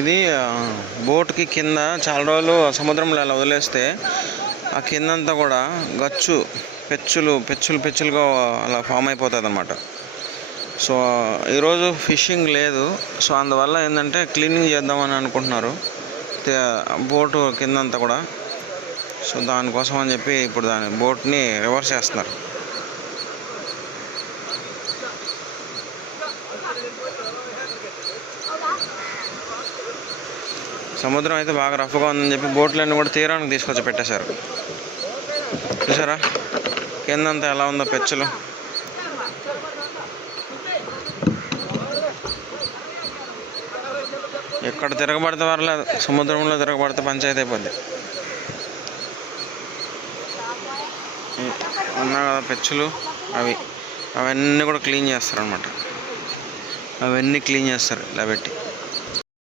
ఇది బోట్కి కింద చాలా రోజులు సముద్రంలో అలా వదిలేస్తే ఆ కిందంతా కూడా గచ్చు పెచ్చులుగా అలా ఫామ్ అయిపోతుంది అన్నమాట. సో ఈరోజు ఫిషింగ్ లేదు. సో అందువల్ల ఏంటంటే క్లీనింగ్ చేద్దామని అనుకుంటున్నారు బోటు కిందంతా కూడా. సో దానికోసం అని చెప్పి ఇప్పుడు బోట్ని రివర్స్ చేస్తున్నారు. సముద్రం అయితే బాగా రఫ్గా ఉందని చెప్పి బోట్లన్నీ కూడా తీరానికి తీసుకొచ్చి పెట్టేశారు. చూసారా కిందంతా ఎలా ఉందో పెచ్చులు. ఎక్కడ తిరగబడితే పర్లేదు, సముద్రంలో తిరగబడితే పంచాయతీ అయిపోద్ది. ఉన్నా కదా పెచ్చులు, అవన్నీ కూడా క్లీన్ చేస్తారు అన్నమాట. అవన్నీ క్లీన్ చేస్తారు ఇలా పెట్టి.